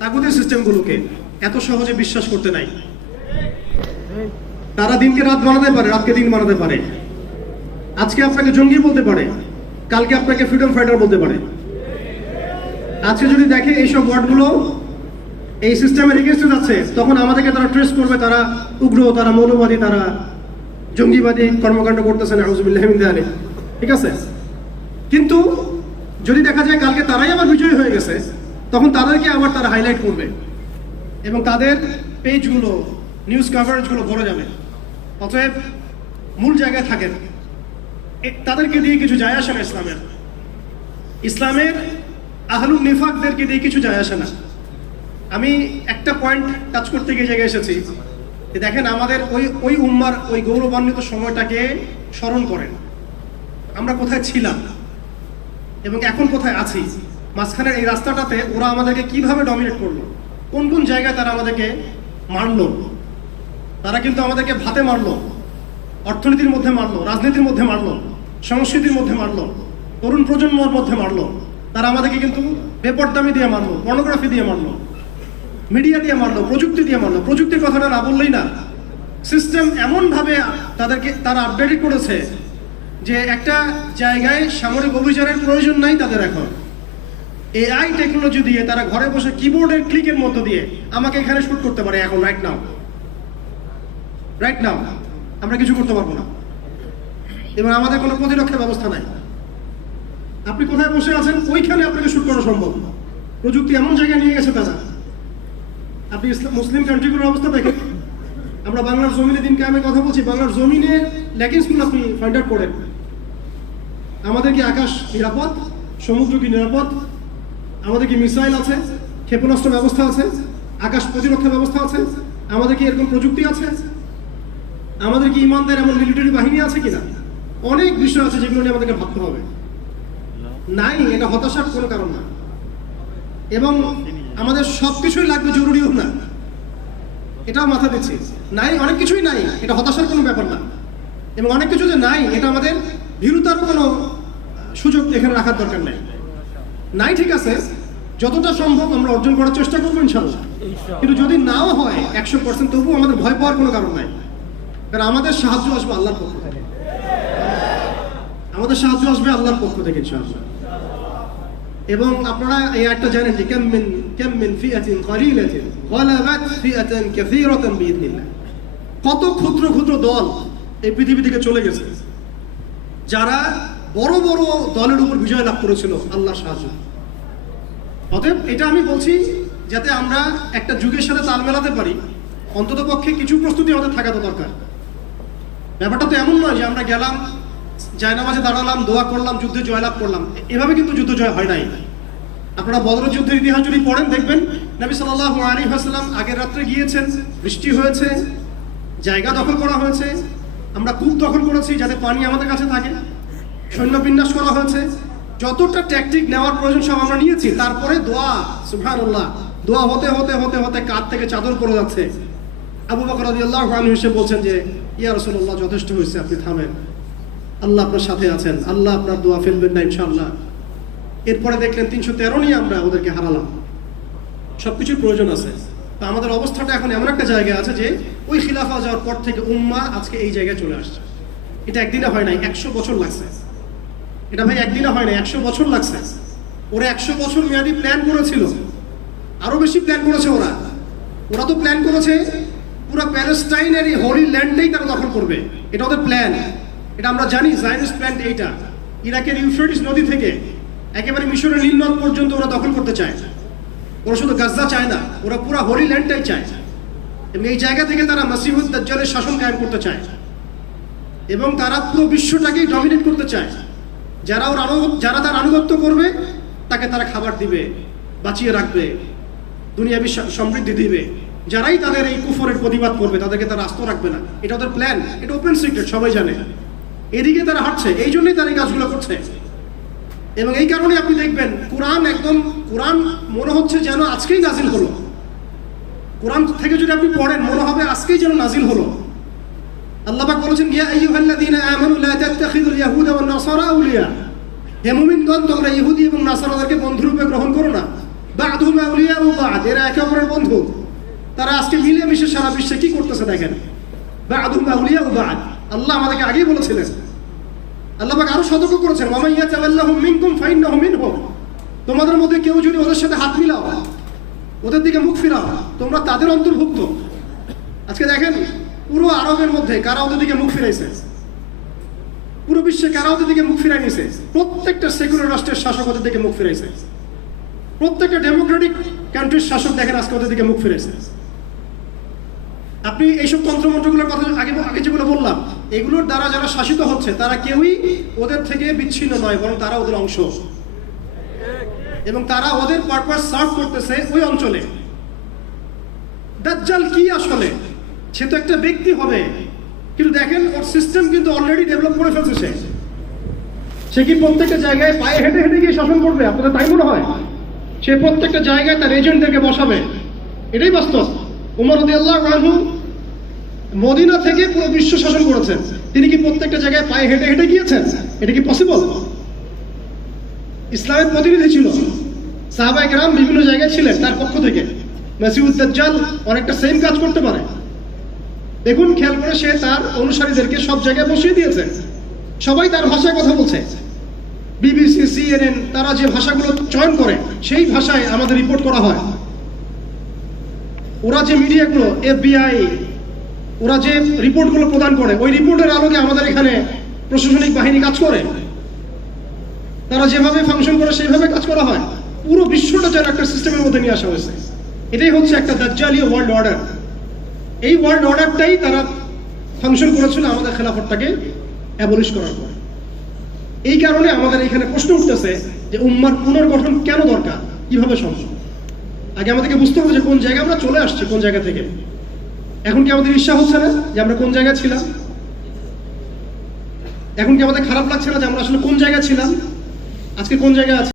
তাগুতের সিস্টেমগুলোকে এত সহজে বিশ্বাস করতে নাই। তারা দিনকে রাত বানাতে পারে, রাতকে দিন বানাতে পারে। আজকে আপনাকে জঙ্গি বলতে পারে, কালকে আপনাকে ফ্রিডম ফাইটার বলতে পারে। আজকে যদি দেখে এইসব ওয়ার্ডগুলো এই সিস্টেমের এগেইনস্টে যাচ্ছে, তখন আমাদেরকে তারা ট্রেস করবে, তারা উগ্র, তারা মৌলবাদী, তারা জঙ্গিবাদী কর্মকাণ্ড করতেছে। নাউযুবিল্লাহি মিন যালিক। ঠিক আছে, কিন্তু যদি দেখা যায় কালকে তারাই আবার বিজয়ী হয়ে গেছে, তখন তাদেরকে আবার তারা হাইলাইট করবে এবং তাদের পেজগুলো, নিউজ কভারেজগুলো ভরে যাবে। অতএব মূল জায়গায় থাকেন, তাদেরকে দিয়ে কিছু যায় আসে না। ইসলামের আহলুন নিফাকদেরকে দিয়ে কিছু যায় আসে না। আমি একটা পয়েন্ট টাচ করতে গিয়ে জায়গায় এসেছি যে দেখেন, আমাদের ওই উম্মার ওই গৌরবান্বিত সময়টাকে স্মরণ করেন। আমরা কোথায় ছিলাম এবং এখন কোথায় আছি, মাঝখানের এই রাস্তাটাতে ওরা আমাদেরকে কিভাবে ডমিনেট করলো, কোন কোন জায়গায় তারা আমাদেরকে মারলো। তারা কিন্তু আমাদেরকে ভাতে মারলো, অর্থনীতির মধ্যে মারলো, রাজনীতির মধ্যে মারলো, সংস্কৃতির মধ্যে মারলো, তরুণ প্রজন্মের মধ্যে মারলো। তারা আমাদেরকে কিন্তু বেপরদামি দিয়ে মারলো, পর্নোগ্রাফি দিয়ে মারলো, মিডিয়া দিয়ে মারলো, প্রযুক্তি দিয়ে মারলো। প্রযুক্তির কথাটা না বললেই না, সিস্টেম এমনভাবে তারা আপডেট করেছে যে একটা জায়গায় সামরিক অভিযানের প্রয়োজন নাই তাদের। এখন এআই টেকনোলজি দিয়ে তারা ঘরে বসে কিবোর্ডের ক্লিকের মধ্য দিয়ে আমাকে এখানে শুট করতে পারে। এখন রাইট নাও আমরা কিছু করতে পারবো না এবং আমাদের কোনো প্রতিরক্ষা ব্যবস্থা নাই। আপনি কোথায় বসে আছেন ওইখানে আপনাকে শুট করা সম্ভব। প্রযুক্তি এমন জায়গায় নিয়ে গেছে তারা। আপনি মুসলিম কান্ট্রিগুলোর অবস্থা দেখেন। আমরা বাংলার জমিনে দিনকে আমি কথা বলছি, বাংলার জমিনে ল্যাকিংসগুলো আপনি ফাইন্ড আউট করেন। আমাদের কি আকাশ নিরাপদ, সমুদ্র কি নিরাপদ, আমাদের কি মিসাইল আছে, ক্ষেপণাস্ত্র ব্যবস্থা আছে, আকাশ প্রতিরক্ষা ব্যবস্থা আছে, আমাদের কি এরকম প্রযুক্তি আছে, আমাদের কি ইমানদার এমন মিলিটারি বাহিনী আছে কিনা? অনেক বিষয় আছে যেগুলো নিয়ে আমাদেরকে ভাবতে হবে। নাই, এটা হতাশার কোনো কারণ না। এবং আমাদের সবকিছুই লাগবে, জরুরিও না, এটাও মাথা দিচ্ছি। নাই, অনেক কিছুই নাই, এটা হতাশার কোনো ব্যাপার না। এবং অনেক কিছু যে নাই, এটা আমাদের ভীরুতারও কোনো সুযোগ এখানে রাখার দরকার নেই। নাই, ঠিক আছে, যতটা সম্ভব আমরা অর্জন করার চেষ্টা করবো ইনশাল্লাহ। কিন্তু যদি নাও হয় 100%, তবুও আমাদের ভয় পাওয়ার কোনো কারণ নাই। কারণ আমাদের সাহায্য আসবে আল্লাহর পক্ষ থেকে, আমাদের সাহায্য আসবে আল্লাহর পক্ষ থেকে ইনশাআল্লাহ। এবং আপনারা এই একটা জানেন যে কাম মিন ফিআতিন কালিলাতিন গালাবাত ফিআতান কাসীরাতান বিইذنিল্লাহ। কত ক্ষুদ্র ক্ষুদ্র দল এই পৃথিবী থেকে চলে গেছে, যারা বড় বড় দলের উপর বিজয় লাভ করেছিল আল্লাহর সাহায্য। অতএব এটা আমি বলছি যাতে আমরা একটা যুগের সাথে তাল মেলাতে পারি, অন্তত পক্ষে কিছু প্রস্তুতি আমাদের থাকা তো দরকার। ব্যাপারটা তো এমন নয় যে আমরা গেলাম, জায়নামাজে দাঁড়ালাম, দোয়া করলাম, যুদ্ধে জয়লাভ করলাম। এভাবে কিন্তু যুদ্ধ জয় হয় নাই। আপনারা বদর যুদ্ধের ইতিহাস যদি পড়েন দেখবেন, নবী সাল্লাল্লাহু আলাইহি ওয়াসাল্লাম আগের রাত্রে গিয়েছেন, বৃষ্টি হয়েছে, জায়গা দখল করা হয়েছে, আমরা কূপ দখল করেছি যাতে পানি আমাদের কাছে থাকে, সৈন্য বিন্যাস করা হয়েছে, যতটা ট্যাকটিক নেওয়ার প্রয়োজন সব আমরা নিয়েছি। তারপরে দোয়া, সুবহানাল্লাহ, দোয়া হতে হতে হতে হতে কাঁধ থেকে চাদর পড়ে যাচ্ছে। আবু বকর রাদিয়াল্লাহু আনহু এসে বলছেন যে ইয়া রাসূলুল্লাহ, যথেষ্ট হয়েছে, আপনি থামেন, আল্লাহ আপনার সাথে আছেন, আল্লাহ আপনার দোয়া ফেলবেন না ইনশাআল্লাহ। এরপরে দেখলেন 313 নিয়ে আমরা ওদেরকে হারালাম। সবকিছুর প্রয়োজন আছে। তো আমাদের অবস্থাটা এখন এমন একটা জায়গায় আছে যে ওই খিলাফা যাওয়ার পর থেকে উম্মাহ আজকে এই জায়গায় চলে আসছে। এটা একদিনে হয় নাই, 100 বছর লাগছে। এটা ভাই একদিনে হয় নাই, 100 বছর লাগছে। ওরা 100 বছর মেয়াদি প্ল্যান করেছিল, আরো বেশি প্ল্যান করেছে ওরা তো প্ল্যান করেছে পুরো প্যালেস্টাইনের এই হোলি ল্যান্ডেই তারা দখল করবে। এটা ওদের প্ল্যান, এটা আমরা জানি। জায়নিস্ট প্ল্যান এইটা, ইরাকের ইউফ্রেটিস নদী থেকে একেবারে মিশরের নীল নদ পর্যন্ত ওরা দখল করতে চায়। ওরা শুধু গাজা চায় না, ওরা পুরো হোলি ল্যান্ডটাই চায়। এবং এই জায়গা থেকে তারা মাসিহুদ দাজ্জালের শাসন কায়েম করতে চায় এবং তারা পুরো বিশ্বটাকেই ডমিনেট করতে চায়। যারা তার আনুগত্য করবে তাকে তারা খাবার দিবে, বাঁচিয়ে রাখবে, দুনিয়াবী সমৃদ্ধি দিবে। যারাই তাদের এই কুফরের প্রতিবাদ করবে তাদেরকে তারা আস্ত রাখবে না। এটা ওদের প্ল্যান, এটা ওপেন সিক্রেট, সবাই জানে। এদিকে তারা হাঁটছে, এই জন্যই তারা এই কাজগুলো করছে। এবং এই কারণে আপনি দেখবেন কোরআন মনে হচ্ছে যেন আজকেই নাজিল হলো। কোরআন থেকে যদি আপনি পড়েন মনে হবে আজকেই যেন নাজিল হলো। আল্লাহ পাক বলেছেন, ইয়া আইয়ুহাল্লাযীনা আমানু লা তাত্তাখিযুল ইয়াহুদা ওয়ান নাসারা আউলিয়া। হে মুমিনগণ, তোমরা ইহুদি এবং নাসারাদেরকে বন্ধুরূপে গ্রহণ করো না। বা'দুহুম আউলিয়াউ বা'দ, এরা একে অপরের বন্ধু। তারা আজকে মিলেমিশে সারা বিশ্বে কি করতেছে দেখেন। বা'দুহুম আউলিয়াউ বা'দ, আল্লাহ আমাদেরকে আগেই বলেছিলেন। আল্লাহ পাক আরো সতর্ক করেছেন, ওয়া মান ইয়াতাওয়াল্লাহুম মিনকুম ফাইন্নাহু মিনহুম, তোমাদের মধ্যে কেউ যদি ওদের সাথে হাত মিলাও, ওদের দিকে মুখ ফিরাও, তোমরা তাদের অন্তর্ভুক্ত। আজকে দেখেন পুরো আরবের মধ্যে কারা ওদের দিকে মুখ ফিরাইছে, পুরো বিশ্বে কারা ওদের দিকে মুখ ফিরাই নিছে। প্রত্যেকটা সেকুলার রাষ্ট্রের শাসক ওদের দিকে মুখ ফিরাইছে, প্রত্যেকটা ডেমোক্রেটিক কান্ট্রির শাসক দেখেন আজকে ওদের দিকে মুখ ফিরাইছে। আপনি এইসব তন্ত্রমন্ত্রগুলোর কথা আগে যেগুলো বললাম, এগুলোর দ্বারা যারা শাসিত হচ্ছে তারা কেউই ওদের থেকে বিচ্ছিন্ন নয়, বরং তারা ওদের অংশ, এবং তারা ওদের পারপাস সার্ভ করতেছে ওই অঞ্চলে। দাজ্জাল কি আসলে? সে তো একটা ব্যক্তি হবে, কিন্তু দেখেন ওর সিস্টেম কিন্তু অলরেডি ডেভেলপ করে ফেলছে। সে কি প্রত্যেকটা জায়গায় পায়ে হেঁটে হেঁটে গিয়ে শাসন করবে? আপনাদের তাই মনে হয়? সে প্রত্যেকটা জায়গায় তার এজেন্টদেরকে বসাবে, এটাই বাস্তব। উমর রাদিয়াল্লাহু আনহু মদিনা থেকে পুরো বিশ্ব শাসন করেছেন, তিনি কি প্রত্যেকটা জায়গায় পায়ে হেঁটে হেঁটে গিয়েছেন? এটা কি পসিবল? ইসলামের প্রতিনিধি ছিল, সাহাবায়ে কেরাম বিভিন্ন জায়গায় ছিলেন তার পক্ষ থেকে। মাসিহুদ দাজ্জাল অনেকটা সেম কাজ করতে পারে। দেখুন, খেয়াল করে সে তার অনুসারীদেরকে সব জায়গায় বসিয়ে দিয়েছে, সবাই তার ভাষায় কথা বলছে। বিবিসি, CNN তারা যে ভাষাগুলো চয়ন করে সেই ভাষায় আমাদের রিপোর্ট করা হয়। ওরা যে মিডিয়াগুলো, FBI, ওরা যে রিপোর্টগুলো প্রদান করে, ওই রিপোর্টের আলোকে আমাদের এখানে প্রশাসনিক বাহিনী কাজ করে। তারা যেভাবে ফাংশন করে সেইভাবে কাজ করা হয়। পুরো বিশ্বটা যেন একটা সিস্টেমের মধ্যে নিয়ে আসা হয়েছে। এটাই হচ্ছে একটা দাজ্জালীয় ওয়ার্ল্ড অর্ডার। এই ওয়ার্ল্ড অর্ডারটাই তারা ফাংশন করেছিল আমাদের খেলাফতটাকে অ্যাবলিশ করার পর। এই কারণে আমাদের এখানে প্রশ্ন উঠতেছে যে উম্মার পুনর্গঠন কেন দরকার, কিভাবে সম্ভব? আগে আমাদেরকে বুঝতে হবে যে কোন জায়গায় আমরা চলে আসছি, কোন জায়গা থেকে। এখন কি আমাদের ঈর্ষা হচ্ছে না যে আমরা কোন জায়গায় ছিলাম? এখন কি আমাদের খারাপ লাগছে না যে আমরা আসলে কোন জায়গায় ছিলাম, আজকে কোন জায়গায় আছি?